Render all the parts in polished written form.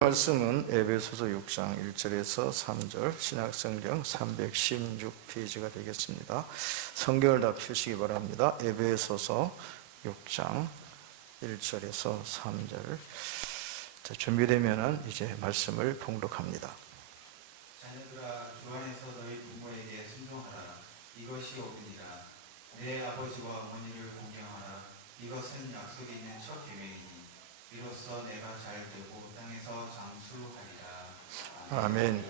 말씀은 에베소서 6장 1절에서 3절 신약성경 316페이지가 되겠습니다. 성경을 다 펴시기 바랍니다. 에베소서 6장 1절에서 3절. 준비되면 이제 말씀을 봉독합니다. 자녀들아, 주 안에서 너희 부모에게 순종하라. 이것이 옳으니라. 내 아버지와 어머니를 공경하라. 이것은 약속이 있는 첫 계명이니 이로써 내가 잘 되고 땅에서 장수하리라. 아멘.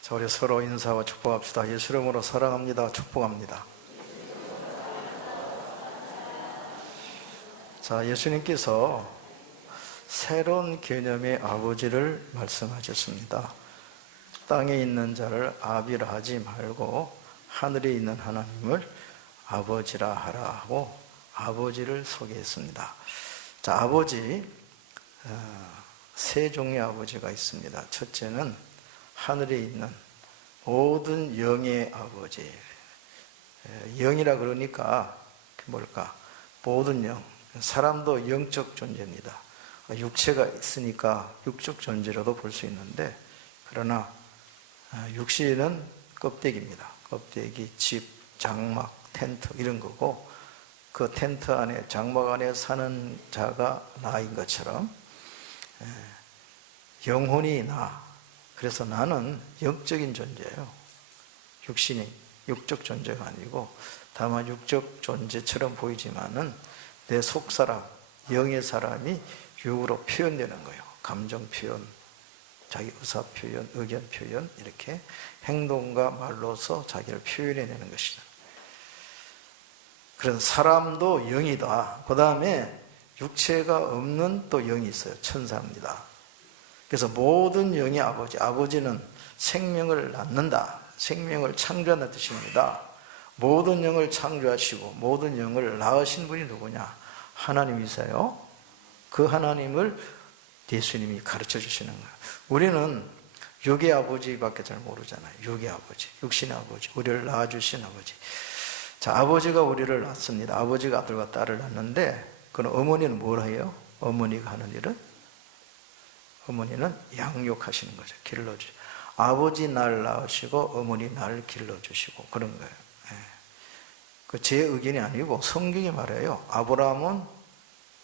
자, 우리 서로 인사와 축복합시다. 예수 이름으로 사랑합니다. 축복합니다. 자, 예수님께서 새로운 개념의 아버지를 말씀하셨습니다. 땅에 있는 자를 아비라 하지 말고 하늘에 있는 하나님을 아버지라 하라 하고 아버지를 소개했습니다. 자, 아버지, 세 종류의 아버지가 있습니다. 첫째는 하늘에 있는 모든 영의 아버지. 영이라 그러니까 뭘까? 모든 영. 사람도 영적 존재입니다. 육체가 있으니까 육적 존재로도 볼 수 있는데, 그러나 육신은 껍데기입니다. 껍데기, 집, 장막, 텐트 이런 거고, 그 텐트 안에, 장막 안에 사는 자가 나인 것처럼 영혼이 나. 그래서 나는 영적인 존재예요. 육신이 육적 존재가 아니고, 다만 육적 존재처럼 보이지만은 내 속사람, 영의 사람이 육으로 표현되는 거예요. 감정 표현, 자기 의사 표현, 의견 표현, 이렇게 행동과 말로서 자기를 표현해내는 것이죠. 그래서 사람도 영이다. 그 다음에 육체가 없는 또 영이 있어요. 천사입니다. 그래서 모든 영의 아버지, 아버지는 생명을 낳는다, 생명을 창조한다는 뜻입니다. 모든 영을 창조하시고 모든 영을 낳으신 분이 누구냐? 하나님이세요. 그 하나님을 예수님이 가르쳐 주시는 거예요. 우리는 육의 아버지밖에 잘 모르잖아요. 육의 아버지, 육신의 아버지, 우리를 낳아주신 아버지. 자, 아버지가 우리를 낳습니다. 아버지가 아들과 딸을 낳는데, 그럼 어머니는 뭘 해요? 어머니가 하는 일은? 어머니는 양육하시는 거죠. 길러주시고. 아버지 날 낳으시고 어머니 날 길러주시고 그런 거예요. 그 제 의견이 아니고 성경이 말해요. 아브라함은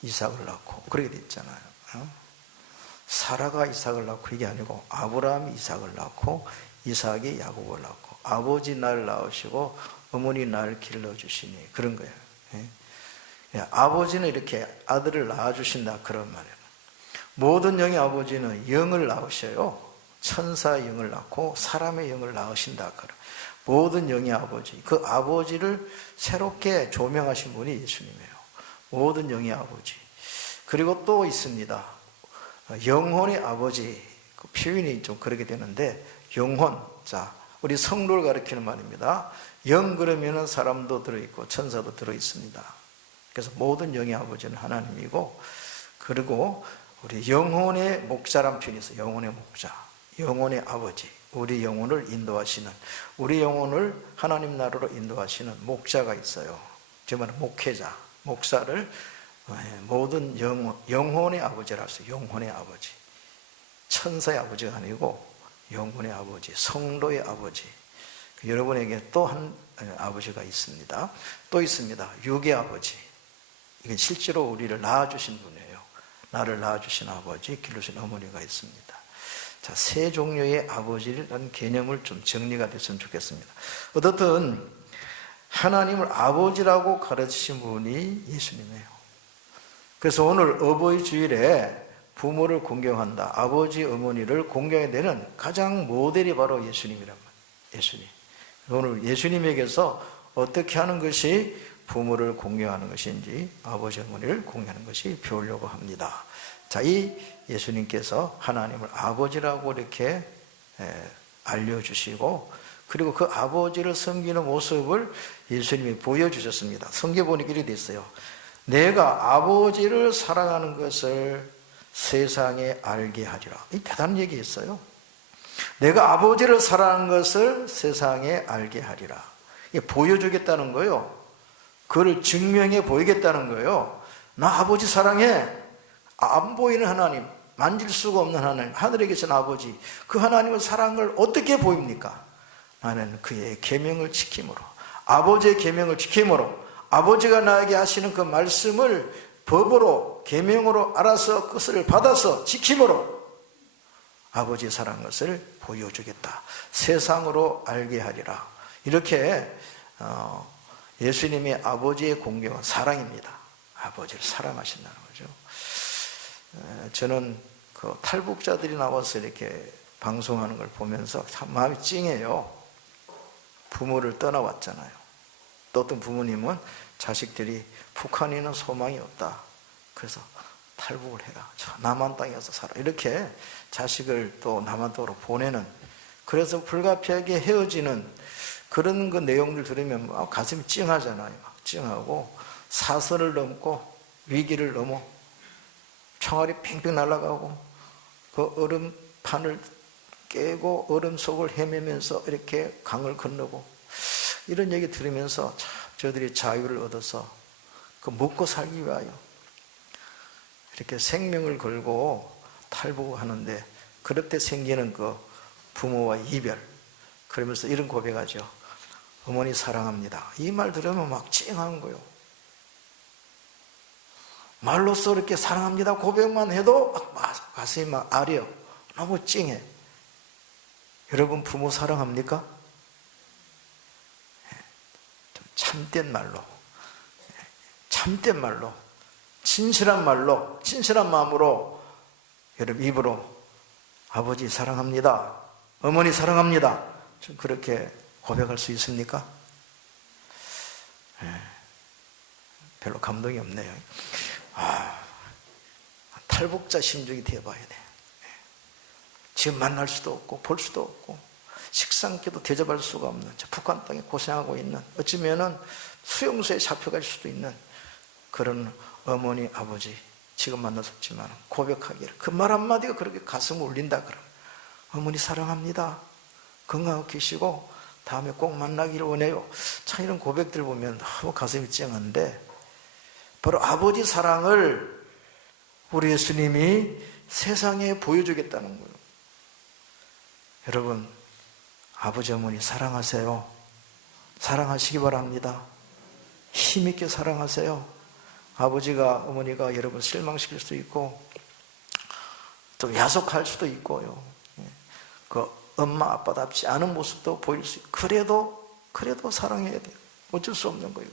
이삭을 낳고, 그렇게 돼 있잖아요. 사라가 이삭을 낳고, 이게 아니고 아브라함이 이삭을 낳고 이삭이 야곱을 낳고, 아버지 날 낳으시고 어머니 날 길러주시니, 그런 거예요. 아버지는 이렇게 아들을 낳아주신다, 그런 말이에요. 모든 영의 아버지는 영을 낳으셔요. 천사의 영을 낳고 사람의 영을 낳으신다. 모든 영의 아버지, 그 아버지를 새롭게 조명하신 분이 예수님이에요. 모든 영의 아버지. 그리고 또 있습니다. 영혼의 아버지, 그 표현이 좀 그렇게 되는데, 영혼. 자, 우리 성도를 가리키는 말입니다. 영 그러면은 사람도 들어있고 천사도 들어있습니다. 그래서 모든 영의 아버지는 하나님이고, 그리고 우리 영혼의 목자란 표현이 있어요. 영혼의 목자, 영혼의 아버지. 우리 영혼을 인도하시는, 우리 영혼을 하나님 나라로 인도하시는 목자가 있어요. 정말 목회자, 목사를 모든 영혼의 아버지라 했어요. 영혼의 아버지. 천사의 아버지가 아니고 영혼의 아버지, 성도의 아버지. 여러분에게 또 한 아버지가 있습니다. 또 있습니다. 육의 아버지. 이건 실제로 우리를 낳아주신 분이에요. 나를 낳아주신 아버지, 길러주신 어머니가 있습니다. 자, 세 종류의 아버지라는 개념을 좀 정리가 됐으면 좋겠습니다. 어떻든 하나님을 아버지라고 가르치신 분이 예수님이에요. 그래서 오늘 어버이 주일에 부모를 공경한다, 아버지 어머니를 공경해야 되는 가장 모델이 바로 예수님이란 말이에요. 예수님. 오늘 예수님에게서 어떻게 하는 것이 부모를 공경하는 것인지, 아버지 어머니를 공경하는 것이 배우려고 합니다. 자, 이 예수님께서 하나님을 아버지라고 이렇게 알려주시고, 그리고 그 아버지를 섬기는 모습을 예수님이 보여주셨습니다. 성경 보니까 이렇게 돼 있어요. 내가 아버지를 사랑하는 것을 세상에 알게 하리라. 이 대단한 얘기였어요. 내가 아버지를 사랑하는 것을 세상에 알게 하리라. 이게 보여주겠다는 거예요. 그걸 증명해 보이겠다는 거예요. 나 아버지 사랑해. 안 보이는 하나님, 만질 수가 없는 하나님, 하늘에 계신 아버지, 그 하나님의 사랑을 어떻게 보입니까? 나는 그의 계명을 지킴으로, 아버지의 계명을 지킴으로, 아버지가 나에게 하시는 그 말씀을 법으로 계명으로 알아서 그것을 받아서 지킴으로 아버지의 사랑한 것을 보여주겠다. 세상으로 알게 하리라. 이렇게 예수님의 아버지의 공경은 사랑입니다. 아버지를 사랑하신다는 거죠. 저는 그 탈북자들이 나와서 이렇게 방송하는 걸 보면서 참 마음이 찡해요. 부모를 떠나왔잖아요. 또 어떤 부모님은 자식들이 북한에는 소망이 없다. 그래서 탈북을 해라. 저 남한 땅에 가서 살아. 이렇게 자식을 또 남한 땅으로 보내는, 그래서 불가피하게 헤어지는 그런 그 내용들 들으면 막 가슴이 찡하잖아요. 막 찡하고 사선을 넘고 위기를 넘어 총알이 팽팽 날아가고 그 얼음판을 깨고 얼음 속을 헤매면서 이렇게 강을 건너고, 이런 얘기 들으면서 참 저들이 자유를 얻어서 그 먹고 살기 위하여 이렇게 생명을 걸고 탈북하는데, 그럴 때 생기는 그 부모와 이별, 그러면서 이런 고백하죠. 어머니 사랑합니다. 이 말 들으면 막 찡한 거예요. 말로써 이렇게 사랑합니다 고백만 해도 막 가슴이 막 아려. 너무 찡해. 여러분 부모 사랑합니까? 좀 참된 말로, 참된 말로, 진실한 말로, 진실한 마음으로 여러분 입으로 아버지 사랑합니다, 어머니 사랑합니다, 좀 그렇게 고백할 수 있습니까? 별로 감동이 없네요. 탈북자 심정이 되어봐야 돼. 지금 만날 수도 없고 볼 수도 없고 식사 한 끼도 대접할 수가 없는 저 북한 땅에 고생하고 있는, 어쩌면은 수용소에 잡혀갈 수도 있는 그런 어머니 아버지 지금 만날 수 없지만 고백하기를, 그 말 한마디가 그렇게 가슴을 울린다 그러면 어머니 사랑합니다, 건강하고 계시고 다음에 꼭 만나기를 원해요. 참 이런 고백들 보면 너무 가슴이 찡한데, 바로 아버지 사랑을 우리 예수님이 세상에 보여주겠다는 거예요. 여러분 아버지 어머니 사랑하세요. 사랑하시기 바랍니다. 힘있게 사랑하세요. 아버지가 어머니가 여러분 실망시킬 수도 있고 또 야속할 수도 있고요. 그 엄마 아빠답지 않은 모습도 보일 수 있고, 그래도 사랑해야 돼요. 어쩔 수 없는 거예요.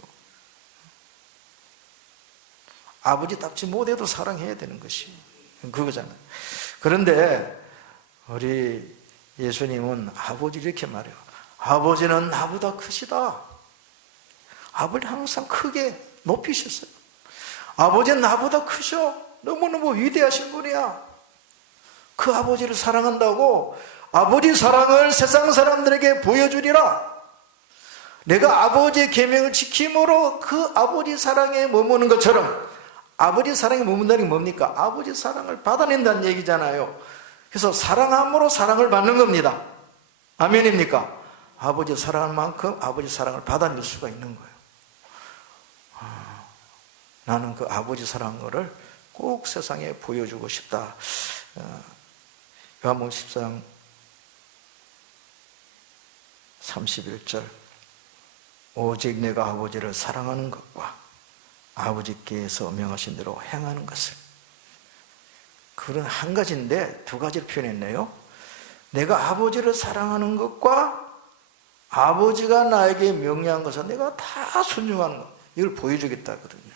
아버지답지 못해도 사랑해야 되는 것이 그거잖아요. 그런데 우리 예수님은 아버지 이렇게 말해요. 아버지는 나보다 크시다. 아버지 항상 크게 높이셨어요. 아버지는 나보다 크셔. 너무너무 위대하신 분이야. 그 아버지를 사랑한다고 아버지 사랑을 세상 사람들에게 보여주리라. 내가 아버지의 계명을 지킴으로 그 아버지 사랑에 머무는 것처럼, 아버지 사랑에 머문다는 게 뭡니까? 아버지 사랑을 받아낸다는 얘기잖아요. 그래서 사랑함으로 사랑을 받는 겁니다. 아멘입니까? 아버지 사랑할 만큼 아버지 사랑을 받아낼 수가 있는 거예요. 나는 그 아버지 사랑을 꼭 세상에 보여주고 싶다. 요한복음 10장 31절, 오직 내가 아버지를 사랑하는 것과 아버지께서 명하신 대로 행하는 것을, 그런 한 가지인데 두 가지를 표현했네요. 내가 아버지를 사랑하는 것과 아버지가 나에게 명령한 것을 내가 다 순종하는 것, 이걸 보여주겠다거든요.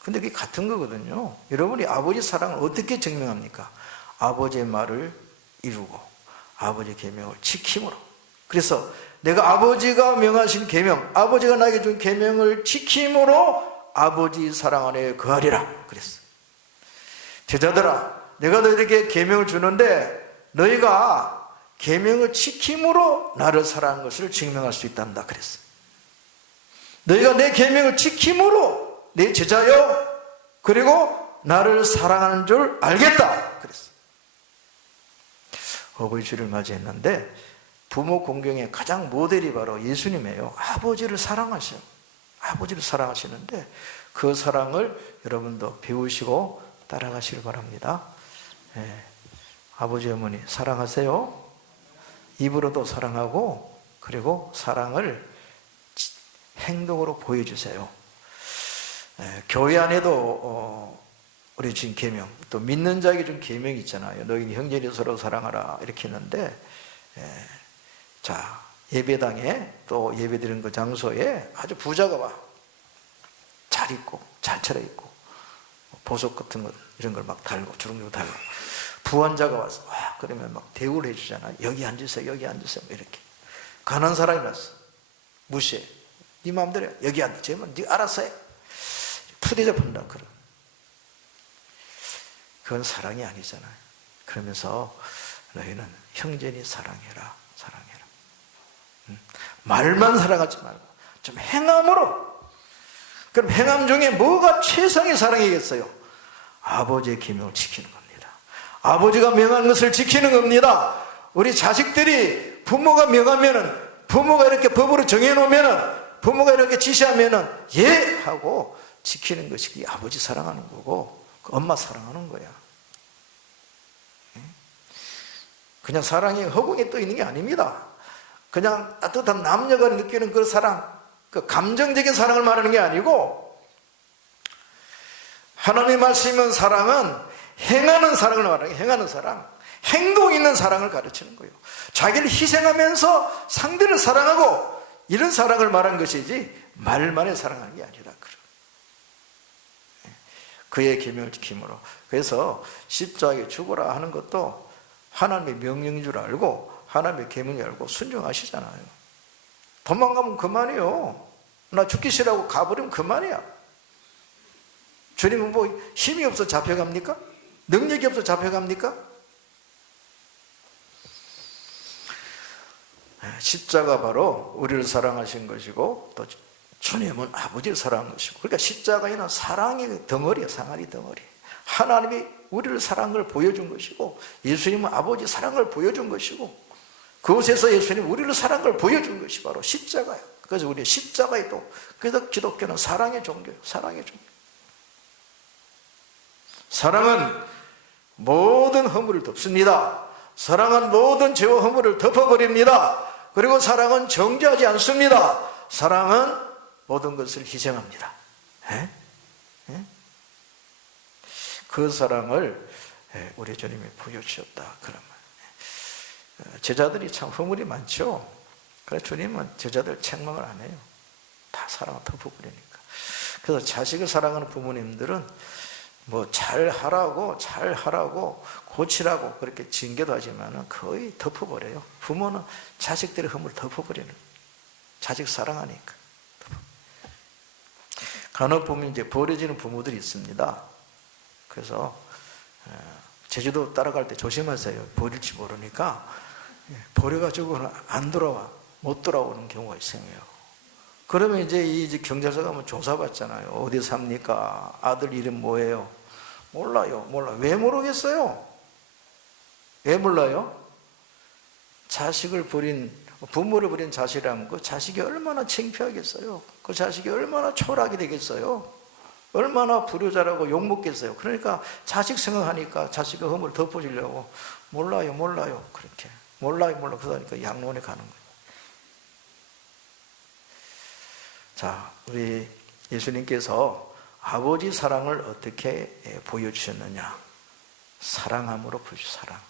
근데 그게 같은 거거든요. 여러분이 아버지 사랑을 어떻게 증명합니까? 아버지의 말을 이루고 아버지의 계명을 지킴으로. 그래서 내가 아버지가 명하신 계명, 아버지가 나에게 준 계명을 지킴으로 아버지 사랑 안에 거하리라 그랬어요. 제자들아, 내가 너희에게 계명을 주는데 너희가 계명을 지킴으로 나를 사랑하는 것을 증명할 수 있단다 그랬어요. 너희가 내 계명을 지킴으로 내 제자여, 그리고 나를 사랑하는 줄 알겠다 그랬어요. 어버이 주를 맞이했는데 부모 공경의 가장 모델이 바로 예수님이에요. 아버지를 사랑하셔요. 아버지를 사랑하시는데 그 사랑을 여러분도 배우시고 따라가시길 바랍니다. 예. 아버지 어머니 사랑하세요? 입으로도 사랑하고 그리고 사랑을 행동으로 보여주세요. 교회 안에도 우리 지금 계명, 또 믿는 자에게 좀 계명이 있잖아요. 너희는 형제를 서로 사랑하라 이렇게 했는데, 자 예배당에 또 예배드리는 그 장소에 아주 부자가 와, 잘 입고 잘 차려입고 보석 같은 것 이런 걸 막 달고 주렁주렁 달고, 부원자가 와서 와 그러면 막 대우를 해주잖아요. 여기 앉으세요, 여기 앉으세요 이렇게. 가난한 사람이 왔어, 무시해. 네 마음대로 해. 여기 앉아. 제발 네 알아서 해. 푸대접 한다. 그건 사랑이 아니잖아요. 그러면서 너희는 형제니 사랑해라, 사랑해라. 말만 사랑하지 말고 좀 행함으로. 그럼 행함 중에 뭐가 최상의 사랑이겠어요? 아버지의 계명을 지키는 겁니다. 아버지가 명한 것을 지키는 겁니다. 우리 자식들이 부모가 명하면은, 부모가 이렇게 법으로 정해놓으면은, 부모가 이렇게 지시하면은 예 하고 지키는 것이 아버지 사랑하는 거고 엄마 사랑하는 거야. 그냥 사랑이 허공에 떠 있는 게 아닙니다. 그냥 따뜻한 남녀가 느끼는 그 사랑, 그 감정적인 사랑을 말하는 게 아니고, 하나님의 말씀은 사랑은 행하는 사랑을 말하는 게, 행하는 사랑, 행동 있는 사랑을 가르치는 거예요. 자기를 희생하면서 상대를 사랑하고 이런 사랑을 말하는 것이지 말만에 사랑하는 게 아니라 그의 계명을 지킴으로. 그래서 십자가에 죽어라 하는 것도 하나님의 명령인 줄 알고 하나님의 계명인 줄 알고 순종하시잖아요. 도망가면 그만이에요. 나 죽기 싫어하고 가버리면 그만이야. 주님은 뭐 힘이 없어 잡혀갑니까? 능력이 없어 잡혀갑니까? 십자가 바로 우리를 사랑하신 것이고, 또 주님은 아버지를 사랑한 것이고, 그러니까 십자가에는 사랑의 덩어리야, 사랑의 덩어리. 하나님이 우리를 사랑한 걸 보여준 것이고, 예수님은 아버지 사랑을 보여준 것이고, 그곳에서 예수님은 우리를 사랑한 걸 보여준 것이 바로 십자가예요. 그래서 우리 십자가에 또, 그래서 기독교는 사랑의 종교예요. 사랑의 종교. 사랑은 모든 허물을 덮습니다. 사랑은 모든 죄와 허물을 덮어버립니다. 그리고 사랑은 정죄하지 않습니다. 사랑은 모든 것을 희생합니다. 그 사랑을 우리 주님이 보여주셨다. 그러면 제자들이 참 허물이 많죠. 그래서 주님은 제자들 책망을 안 해요. 다 사랑을 덮어버리니까. 그래서 자식을 사랑하는 부모님들은 뭐 잘하라고 고치라고 그렇게 징계도 하지만 거의 덮어버려요. 부모는 자식들의 허물을 덮어버리는, 자식 사랑하니까. 간혹 보면 이제 버려지는 부모들이 있습니다. 그래서 제주도 따라갈 때 조심하세요. 버릴지 모르니까 버려가지고는 안 돌아와, 못 돌아오는 경우가 있어요. 그러면 이제 경찰서 가면 조사받잖아요. 어디 삽니까? 아들 이름 뭐예요? 몰라요. 왜 모르겠어요? 왜 몰라요? 자식을 버린, 부모를 버린 자식이라면 그 자식이 얼마나 창피하겠어요? 그 자식이 얼마나 초라하게 되겠어요? 얼마나 불효자라고 욕먹겠어요? 그러니까 자식 생각하니까 자식의 허물을 덮어주려고 몰라요. 그렇게 몰라요. 그러니까 양론에 가는 거예요. 자, 우리 예수님께서 아버지 사랑을 어떻게 보여주셨느냐? 사랑함으로 보여주신 사랑.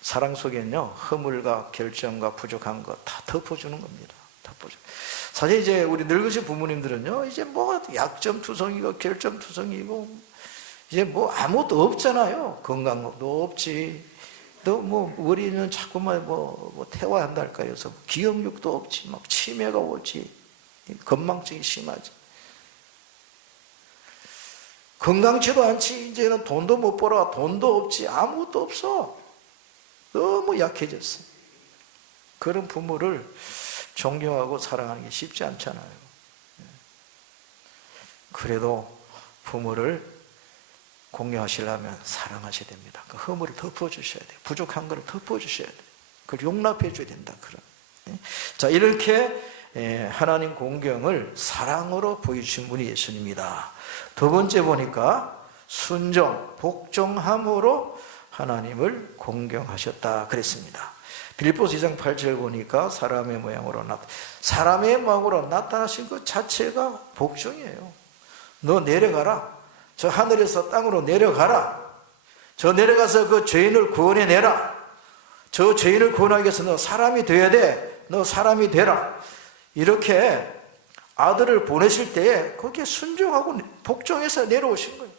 사랑 속에는요, 허물과 결점과 부족한 거 다 덮어주는 겁니다. 사실 이제 우리 늙으신 부모님들은요, 이제 뭐 약점투성이고 결점투성이고 이제 뭐 아무것도 없잖아요. 건강도 없지. 또 뭐 머리는 자꾸만 뭐 퇴화한다 할까요? 그래서 기억력도 없지. 막 치매가 오지. 건망증이 심하지. 건강치도 않지. 이제는 돈도 못 벌어. 돈도 없지. 아무것도 없어. 너무 약해졌어. 그런 부모를 존경하고 사랑하는 게 쉽지 않잖아요. 그래도 부모를 공경하시려면 사랑하셔야 됩니다. 그 허물을 덮어주셔야 돼요. 부족한 것을 덮어주셔야 돼요. 그걸 용납해 줘야 된다. 자, 이렇게 하나님 공경을 사랑으로 보여주신 분이 예수님이다. 두 번째 보니까 순종, 복종함으로 하나님을 공경하셨다 그랬습니다. 빌립보서 2장 8절 보니까 사람의 모양으로 나타나신 것 자체가 복종이에요. 너 내려가라. 저 하늘에서 땅으로 내려가라. 저 내려가서 그 죄인을 구원해내라. 저 죄인을 구원하기 위해서 너 사람이 돼야 돼. 너 사람이 되라. 이렇게 아들을 보내실 때에 거기에 순종하고 복종해서 내려오신 거예요.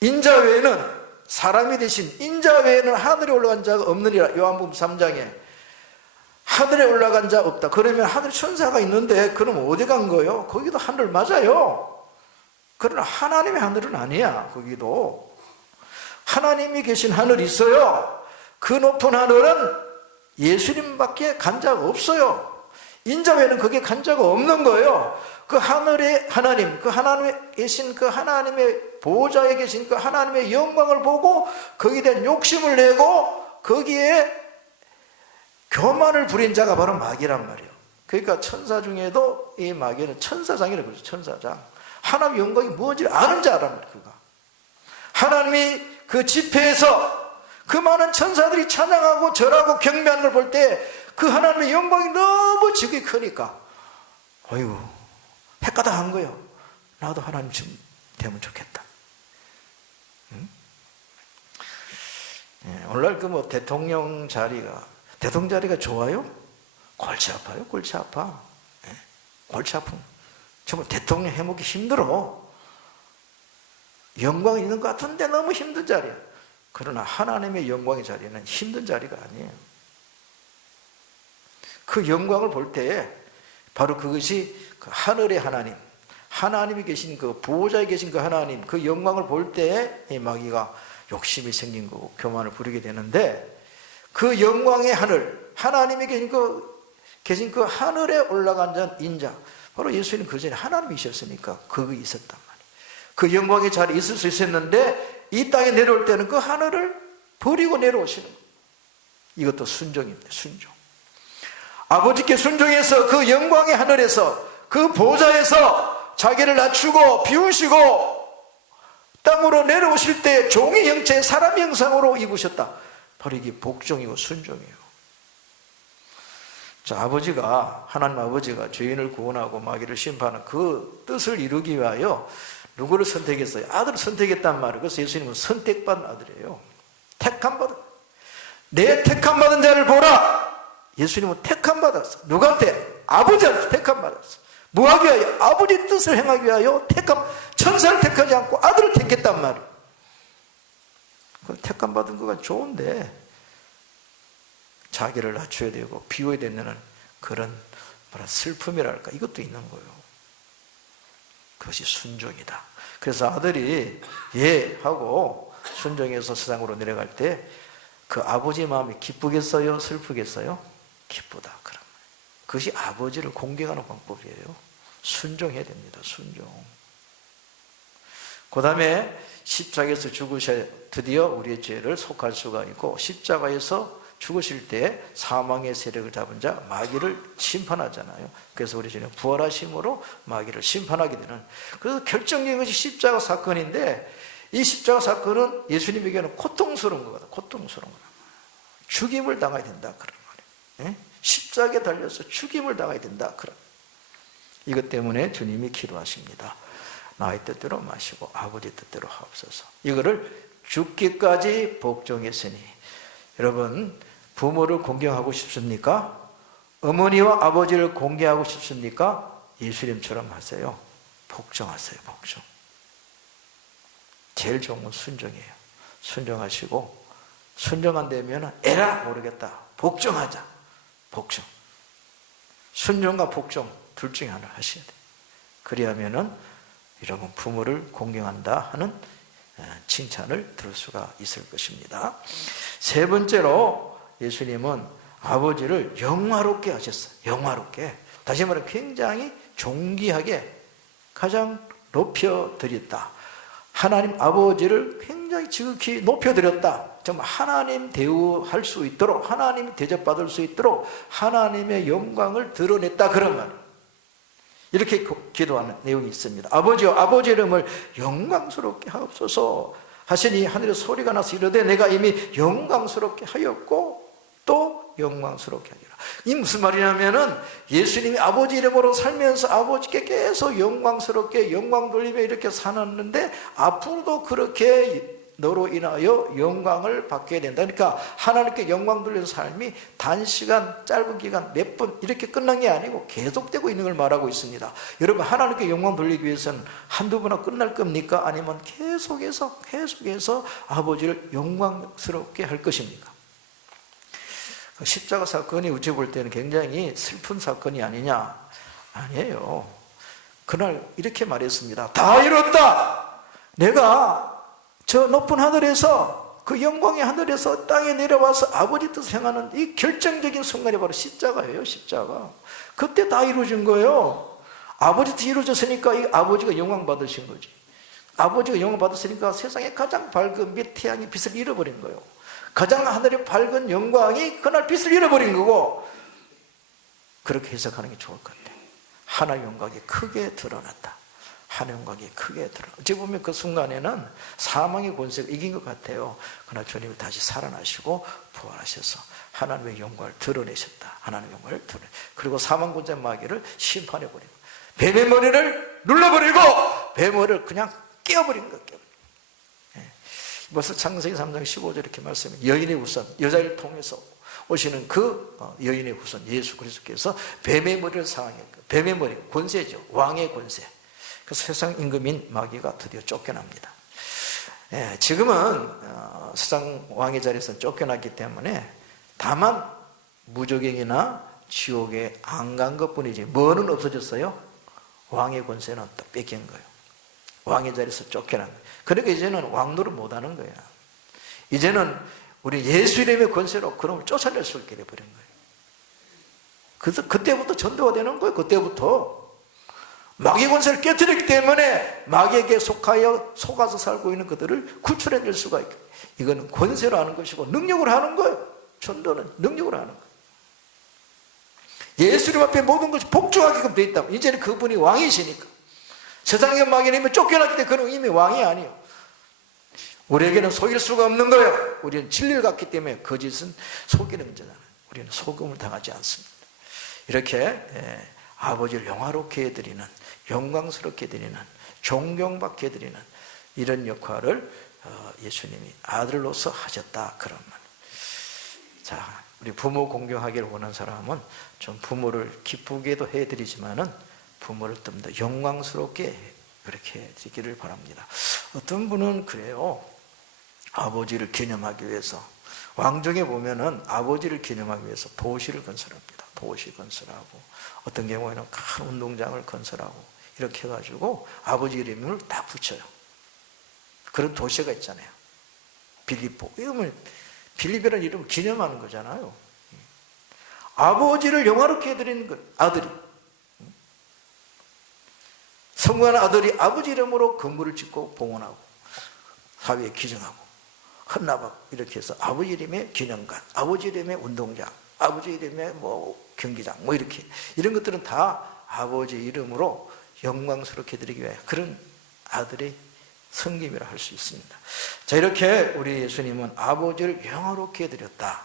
인자 외에는, 사람이 되신 인자 외에는 하늘에 올라간 자가 없느니라. 요한복음 3장에 하늘에 올라간 자 없다. 그러면 하늘 천사가 있는데 그럼 어디 간 거예요? 거기도 하늘 맞아요. 그러나 하나님의 하늘은 아니야. 거기도 하나님이 계신 하늘이 있어요. 그 높은 하늘은 예수님밖에 간 자가 없어요. 인자 외에는 거기에 간 자가 없는 거예요. 그 하늘의 하나님, 그 하나님에 계신 그 하나님의 보호자에 계신 그 하나님의 영광을 보고 거기에 대한 욕심을 내고 거기에 교만을 부린 자가 바로 마귀란 말이에요. 그러니까 천사 중에도 이 마귀는 천사장이라고 그러죠. 천사장. 하나님의 영광이 무엇인지 아는 자란 말이에요. 그가 하나님이 그 집회에서 그 많은 천사들이 찬양하고 절하고 경배하는 걸 볼 때 그 하나님의 영광이 너무 지극히 크니까 어이구 헷가닥한 거예요. 나도 하나님 좀 되면 좋겠다. 응? 오늘날 그 뭐 대통령 자리가 좋아요? 골치 아파요. 골치 아파. 골치 아픔. 정말 대통령 해먹기 힘들어. 영광이 있는 것 같은데 너무 힘든 자리야. 그러나 하나님의 영광의 자리는 힘든 자리가 아니에요. 그 영광을 볼 때에 바로 그것이 그 하늘의 하나님, 하나님이 계신 그 보호자에 계신 그 하나님, 그 영광을 볼 때에 이 마귀가 욕심이 생긴 거고 교만을 부리게 되는데, 그 영광의 하늘, 하나님이 계신 그 하늘에 올라간 자 인자, 바로 예수님 그 전에 하나님이셨으니까 그거 있었단 말이에요. 그 영광의 자리에 있을 수 있었는데 이 땅에 내려올 때는 그 하늘을 버리고 내려오시는 거예요. 이것도 순종입니다. 순종. 아버지께 순종해서 그 영광의 하늘에서 그 보좌에서 자기를 낮추고 비우시고 땅으로 내려오실 때 종의 형체의 사람 형상으로 입으셨다. 바로 이게 복종이고 순종이에요. 자, 하나님 아버지가 죄인을 구원하고 마귀를 심판하는 그 뜻을 이루기 위하여 누구를 선택했어요? 아들을 선택했단 말이에요. 그래서 예수님은 선택받은 아들이에요. 택함받은, 내 택함받은 자를 보라. 예수님은 택함받았어. 누구한테? 아버지한테 택함받았어. 뭐하기 위하여? 아버지 뜻을 행하기 위하여 천사를 택하지 않고 아들을 택했단 말이에요. 택함받은 거가 좋은데 자기를 낮춰야 되고 비워야 되는 그런 슬픔이랄까, 이것도 있는 거예요. 그것이 순종이다. 그래서 아들이 예 하고 순종해서 세상으로 내려갈 때 그 아버지 마음이 기쁘겠어요? 슬프겠어요? 기쁘다. 그럼 그것이 아버지를 공경하는 방법이에요. 순종해야 됩니다. 순종. 그 다음에 십자가에서 죽으셔야 드디어 우리의 죄를 속할 수가 있고, 십자가에서 죽으실 때 사망의 세력을 잡은 자 마귀를 심판하잖아요. 그래서 우리 주님 부활하심으로 마귀를 심판하게 되는, 그래서 결정적인 것이 십자가 사건인데, 이 십자가 사건은 예수님에게는 고통스러운 거다. 고통스러운 거다. 죽임을 당해야 된다. 그런 말이에요. 십자가에 달려서 죽임을 당해야 된다. 그런. 이것 때문에 주님이 기도하십니다. 나의 뜻대로 마시고 아버지 뜻대로 하옵소서. 이거를 죽기까지 복종했으니. 여러분, 부모를 공경하고 싶습니까? 어머니와 아버지를 공경하고 싶습니까? 예수님처럼 하세요. 복종하세요. 복종. 제일 좋은 건 순종이에요. 순종하시고, 순종 안 되면 에라 모르겠다. 복종하자. 복종. 순종과 복종 둘 중에 하나 하셔야 돼요. 그리하면은 여러분 부모를 공경한다 하는 칭찬을 들을 수가 있을 것입니다. 세 번째로 예수님은 아버지를 영화롭게 하셨어요. 영화롭게. 다시 말해 굉장히 존귀하게 가장 높여드렸다. 하나님 아버지를 굉장히 지극히 높여드렸다. 정말 하나님 대우할 수 있도록, 하나님 대접받을 수 있도록 하나님의 영광을 드러냈다. 그런 말이에요. 이렇게 기도하는 내용이 있습니다. 아버지여, 아버지 이름을 영광스럽게 하옵소서. 하시니 하늘에 소리가 나서 이르되 내가 이미 영광스럽게 하였고 또 영광스럽게 하리라. 이 무슨 말이냐면은 예수님이 아버지 이름으로 살면서 아버지께 계속 영광스럽게 영광 돌리며 이렇게 살았는데 앞으로도 그렇게 너로 인하여 영광을 받게 된다. 그러니까 하나님께 영광 돌리는 삶이 단시간 짧은 기간 몇 분 이렇게 끝난 게 아니고 계속되고 있는 걸 말하고 있습니다. 여러분, 하나님께 영광 돌리기 위해서는 한두 번하고 끝날 겁니까? 아니면 계속해서 아버지를 영광스럽게 할 것입니까? 십자가 사건이 어찌 볼 때는 굉장히 슬픈 사건이 아니냐? 아니에요. 그날 이렇게 말했습니다. 다 이뤘다. 내가 저 높은 하늘에서, 그 영광의 하늘에서 땅에 내려와서 아버지 뜻을 행하는 이 결정적인 순간이 바로 십자가예요. 십자가. 그때 다 이루어진 거예요. 아버지 뜻이 이루어졌으니까 이 아버지가 영광 받으신 거지. 아버지가 영광 받았으니까 세상에 가장 밝은 몇 태양의 빛을 잃어버린 거예요. 가장 하늘의 밝은 영광이 그날 빛을 잃어버린 거고, 그렇게 해석하는 게 좋을 것 같아요. 하나의 영광이 크게 드러났다. 하나의 영광이 크게 드러났다. 어찌 보면 그 순간에는 사망의 권세가 이긴 것 같아요. 그러나 주님이 다시 살아나시고 부활하셔서 하나님의 영광을 드러내셨다. 하나님의 영광을 드러내. 그리고 사망 권세 마귀를 심판해버리고 뱀의 머리를 눌러버리고 뱀을 그냥 깨어버린 거예요. 벌써 창세기 3장 15절 이렇게 말씀해요. 여인의 후손, 여자를 통해서 오시는 그 여인의 후손 예수 그리스도께서 뱀의 머리를 상하게, 뱀의 머리, 권세죠. 왕의 권세. 그 세상 임금인 마귀가 드디어 쫓겨납니다. 지금은 세상 왕의 자리에서 쫓겨났기 때문에 다만 무저갱이나 지옥에 안 간 것뿐이지 뭐는 없어졌어요? 왕의 권세는 또 뺏긴 거예요. 왕의 자리에서 쫓겨난 거예요. 그러니까 이제는 왕노를 못하는 거야. 이제는 우리 예수 이름의 권세로 그놈을 쫓아낼 수 있게 돼버린 거예요. 그래서 그때부터 전도가 되는 거예요. 그때부터 마귀의 권세를 깨뜨렸기 때문에 마귀에게 속아서 살고 있는 그들을 구출해낼 수가 있고, 이거는 권세로 하는 것이고 능력으로 하는 거예요. 전도는 능력으로 하는 거예요. 예수 이름 앞에 모든 것이 복종하게끔 되어 있다면 이제는 그분이 왕이시니까. 세상의 마귀는 이미 쫓겨났기 때문에 그는 이미 왕이 아니에요. 우리에게는 속일 수가 없는 거예요. 우리는 진리를 갖기 때문에 거짓은 속이는 문제잖아요. 우리는 속음을 당하지 않습니다. 이렇게 아버지를 영화롭게 해드리는, 영광스럽게 해드리는, 존경받게 해드리는 이런 역할을 예수님이 아들로서 하셨다, 그런 말. 자, 우리 부모 공경하기를 원하는 사람은 좀 부모를 기쁘게도 해드리지만은 부모를 좀 더 영광스럽게 그렇게 해드리기를 바랍니다. 어떤 분은 그래요. 아버지를 기념하기 위해서, 왕정에 보면은 아버지를 기념하기 위해서 도시를 건설합니다. 도시 건설하고, 어떤 경우에는 큰 운동장을 건설하고, 이렇게 해가지고 아버지 이름을 다 붙여요. 그런 도시가 있잖아요. 빌립보. 이러면 빌립이라는 이름을 기념하는 거잖아요. 아버지를 영화롭게 해드리는 것, 아들이. 성공하는 아들이 아버지 이름으로 건물을 짓고 봉헌하고, 사회에 기증하고, 헌납하고, 이렇게 해서 아버지 이름의 기념관, 아버지 이름의 운동장, 아버지 이름의 경기장, 이렇게. 이런 것들은 다 아버지 이름으로 영광스럽게 해드리기 위해 그런 아들의 섬김이라 할 수 있습니다. 자, 이렇게 우리 예수님은 아버지를 영화롭게 해드렸다.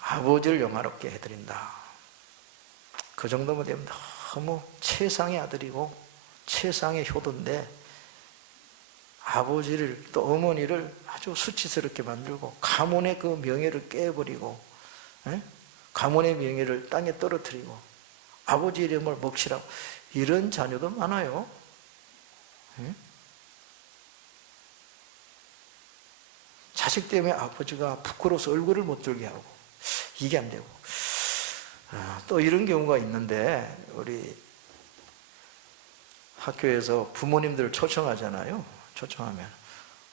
아버지를 영화롭게 해드린다. 그 정도면 되면 너무 최상의 아들이고 최상의 효도인데, 아버지를 또 어머니를 아주 수치스럽게 만들고 가문의 그 명예를 깨버리고, 가문의 명예를 땅에 떨어뜨리고 아버지 이름을 먹칠하고, 이런 자녀도 많아요. 자식 때문에 아버지가 부끄러워서 얼굴을 못 들게 하고, 이게 안 되고, 또 이런 경우가 있는데, 우리 학교에서 부모님들을 초청하잖아요. 초청하면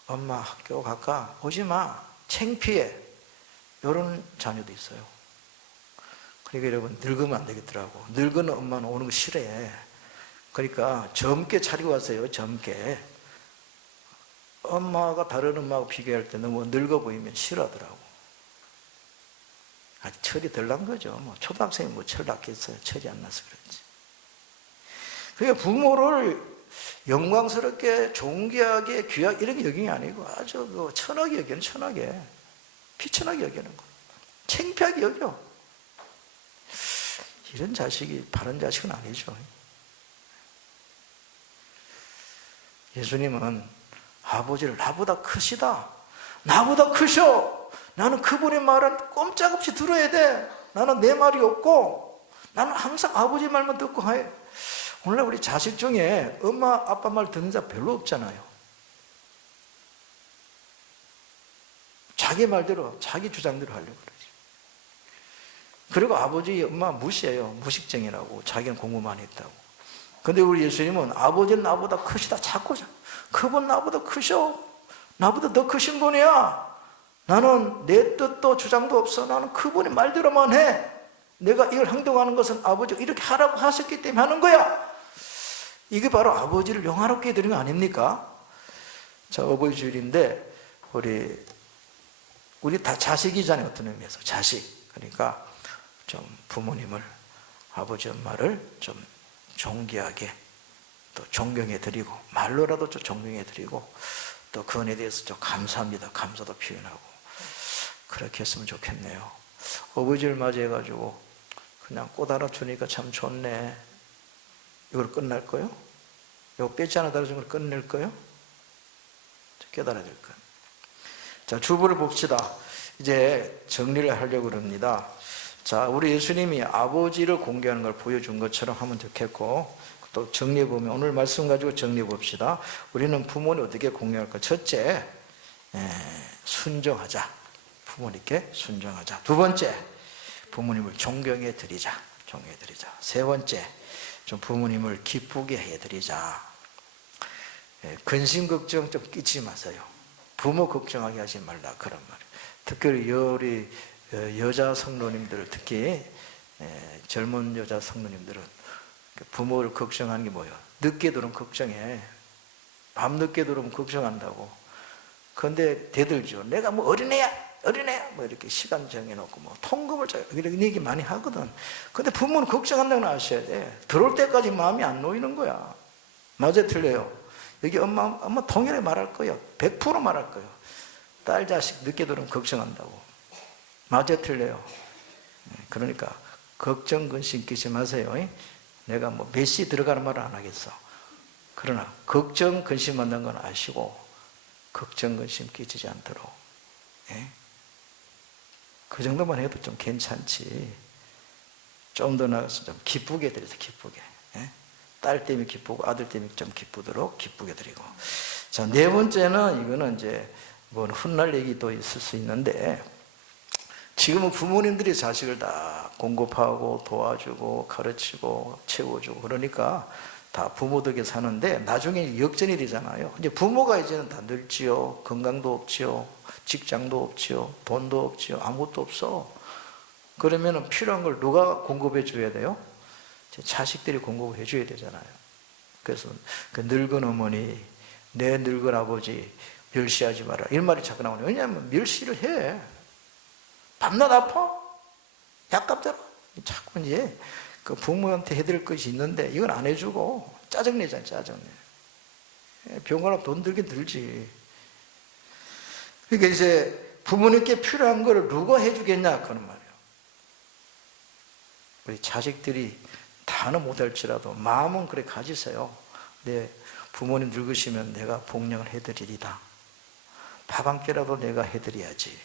엄마 학교 갈까? 오지마, 창피해, 이런 자녀도 있어요. 그러니까 여러분, 늙으면 안 되겠더라고. 늙은 엄마는 오는 거 싫어해. 그러니까 젊게 차리고 왔어요. 젊게. 엄마가 다른 엄마하고 비교할 때 너무 늙어 보이면 싫어하더라고. 아직 철이 덜 난 거죠. 초등학생이 철 났겠어요. 철이 안 나서 그렇지. 그러니까 부모를 영광스럽게 존귀하게 귀하게 이런 게 여기는 아니고 아주 그 천하게 여기는 천하게 비천하게 여기는 거 창피하게 여겨. 이런 자식이 바른 자식은 아니죠. 예수님은 아버지를 나보다 크시다, 나보다 크셔, 나는 그분의 말은 꼼짝없이 들어야 돼, 나는 내 말이 없고 나는 항상 아버지 말만 듣고 해. 오늘날 우리 자식 중에 엄마 아빠 말 듣는 자 별로 없잖아요. 자기 말대로 자기 주장대로 하려고 그러지. 그리고 아버지 엄마 무시해요. 무식쟁이라고, 자기는 공부 많이 했다고. 근데 우리 예수님은 아버지는 나보다 크시다 자꾸, 그분 나보다 크셔, 나보다 더 크신 분이야, 나는 내 뜻도 주장도 없어, 나는 그분의 말대로만 해, 내가 이걸 행동하는 것은 아버지가 이렇게 하라고 하셨기 때문에 하는 거야. 이게 바로 아버지를 영화롭게 해드린 거 아닙니까? 자, 어버이 주일인데 우리 다 자식이잖아요. 어떤 의미에서 자식. 그러니까 좀 부모님을, 아버지 엄마를 좀 존귀하게 또 존경해 드리고, 말로라도 좀 존경해 드리고, 또 그 은혜에 대해서 좀 감사합니다, 감사도 표현하고, 그렇게 했으면 좋겠네요. 어버이주일 맞이해 가지고 그냥 꽃 하나 주니까 참 좋네, 이걸 끝날 거요? 이거 빼지 하나 달아준 걸 끝낼 거요? 깨달아야 될 거예요. 자, 주부를 봅시다. 이제 정리를 하려고 합니다. 자, 우리 예수님이 아버지를 공개하는 걸 보여준 것처럼 하면 좋겠고, 또 정리해보면, 오늘 말씀 가지고 정리해봅시다. 우리는 부모님 어떻게 공개할까? 첫째, 순종하자. 부모님께 순종하자. 두 번째, 부모님을 존경해 드리자. 존경해 드리자. 세 번째, 좀 부모님을 기쁘게 해 드리자. 근심 걱정 좀 끼치지 마세요. 부모 걱정하게 하지 말라, 그런 말이에요. 특히 우리 여자 성도님들, 특히 젊은 여자 성도님들은 부모를 걱정하는 게 뭐예요? 늦게 들어오면 걱정해. 밤늦게 들어오면 걱정한다고. 그런데 대들죠. 내가 뭐 어린애야 뭐 이렇게 시간 정해놓고 뭐 통금을 이런 얘기 많이 하거든. 근데 부모는 걱정한다는 걸 아셔야 돼. 들어올 때까지 마음이 안 놓이는 거야. 맞아, 틀려요? 여기 엄마 동일하게 말할 거예요. 100% 말할 거예요. 딸 자식 늦게 들어오면 걱정한다고. 맞아, 틀려요? 그러니까 걱정 근심 끼지 마세요. 내가 뭐 몇 시 들어가는 말은 안 하겠어. 그러나 걱정 근심한다는 건 아시고 걱정 근심 끼치지 않도록, 그 정도만 해도 좀 괜찮지. 좀 더 나가서 좀 기쁘게 해드려서, 기쁘게. 딸 때문에 기쁘고 아들 때문에 좀 기쁘도록 기쁘게 드리고. 자, 네 번째는, 이거는 이제 뭐 훗날 얘기도 있을 수 있는데, 지금은 부모님들이 자식을 다 공급하고 도와주고 가르치고 채워주고 그러니까 다 부모 덕에 사는데, 나중에 역전이 되잖아요. 이제 부모가 이제는 다 늙지요. 건강도 없지요. 직장도 없지요. 돈도 없지요. 아무것도 없어. 그러면 필요한 걸 누가 공급해 줘야 돼요? 자식들이 공급을 해 줘야 되잖아요. 그래서 그 늙은 어머니, 내 늙은 아버지 멸시하지 마라, 이런 말이 자꾸 나오네요. 왜냐하면 멸시를 해. 밤낮 아파? 약값대로. 자꾸 이제 그 부모한테 해드릴 것이 있는데 이건 안 해주고 짜증내잖아, 짜증내. 병원 가면 돈 들긴 들지. 그러니까 이제 부모님께 필요한 거를 누가 해주겠냐, 그런 말이에요. 우리 자식들이 다는 못할지라도 마음은 그래 가지세요. 내 부모님 늙으시면 내가 복양을 해드리리다. 밥 한 끼라도 내가 해드려야지.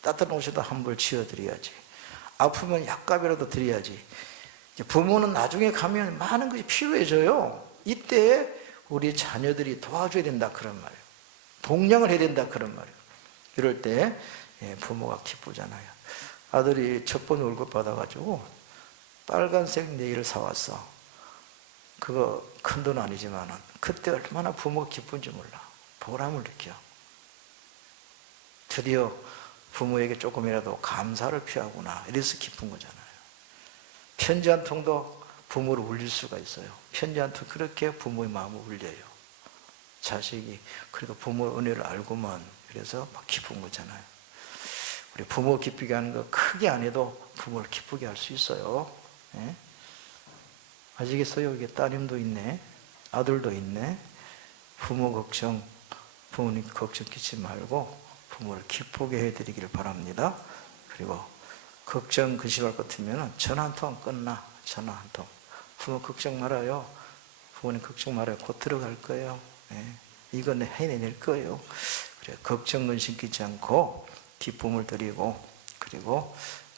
따뜻한 옷이라도 한 벌 지어드려야지. 아프면 약값이라도 드려야지. 부모는 나중에 가면 많은 것이 필요해져요. 이때 우리 자녀들이 도와줘야 된다, 그런 말이에요. 복양을 해야 된다, 그런 말이에요. 이럴 때 부모가 기쁘잖아요. 아들이 첫 번 월급 받아가지고 빨간색 네일을 사왔어. 그거 큰 돈 아니지만 그때 얼마나 부모가 기쁜지 몰라. 보람을 느껴. 드디어 부모에게 조금이라도 감사를 표하구나, 이래서 기쁜 거잖아요. 편지 한 통도 부모를 울릴 수가 있어요. 편지 한 통, 그렇게 부모의 마음을 울려요. 자식이 그래도 부모의 은혜를 알고만, 그래서 막 기쁜 거잖아요. 우리 부모 기쁘게 하는 거 크게 안 해도 부모를 기쁘게 할 수 있어요. 아시겠어요? 이게 따님도 있네. 아들도 있네. 부모 걱정, 부모님 걱정 끼치 말고 부모를 기쁘게 해드리길 바랍니다. 그리고 걱정 근심할 것 같으면 전화 한 통 끝나. 전화 한 통. 부모 걱정 말아요. 부모님 걱정 말아요. 곧 들어갈 거예요. 네. 이거 해내낼 거예요. 그래, 걱정 근심 끼지 않고 기쁨을 드리고, 그리고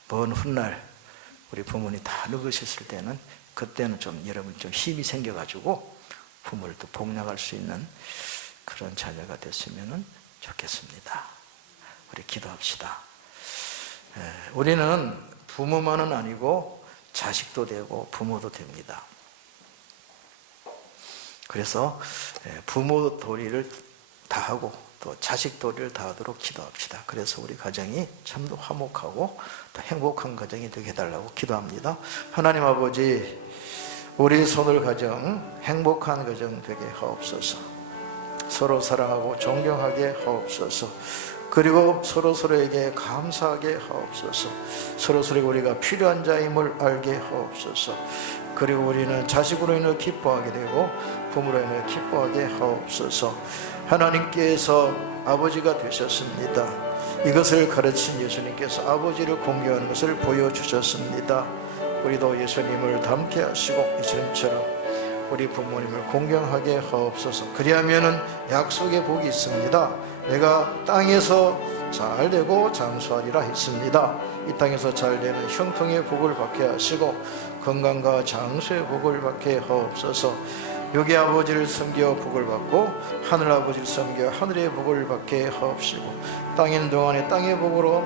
먼 훗날 우리 부모님 다 늙으셨을 때는, 그때는 좀 여러분 좀 힘이 생겨가지고 부모를 또 복양할 수 있는 그런 자녀가 됐으면 좋겠습니다. 우리 기도합시다. 우리는 부모만은 아니고 자식도 되고 부모도 됩니다. 그래서 부모 도리를 다하고 또 자식 도리를 다하도록 기도합시다. 그래서 우리 가정이 참 더 화목하고 더 행복한 가정이 되게 해달라고 기도합니다. 하나님 아버지, 우리 손을 가정 행복한 가정 되게 하옵소서. 서로 사랑하고 존경하게 하옵소서. 그리고 서로서로에게 감사하게 하옵소서. 서로서로에게 우리가 필요한 자임을 알게 하옵소서. 그리고 우리는 자식으로 인해 기뻐하게 되고 부모로 인해 기뻐하게 하옵소서. 하나님께서 아버지가 되셨습니다. 이것을 가르친 예수님께서 아버지를 공경하는 것을 보여주셨습니다. 우리도 예수님을 닮게 하시고 예수님처럼 우리 부모님을 공경하게 하옵소서. 그리하면은 약속의 복이 있습니다. 내가 땅에서 잘 되고 장수하리라 했습니다. 이 땅에서 잘 되는 형통의 복을 받게 하시고 건강과 장수의 복을 받게 하옵소서. 여기 아버지를 섬겨 복을 받고 하늘 아버지를 섬겨 하늘의 복을 받게 하옵시고 땅에 있는 동안에 땅의 복으로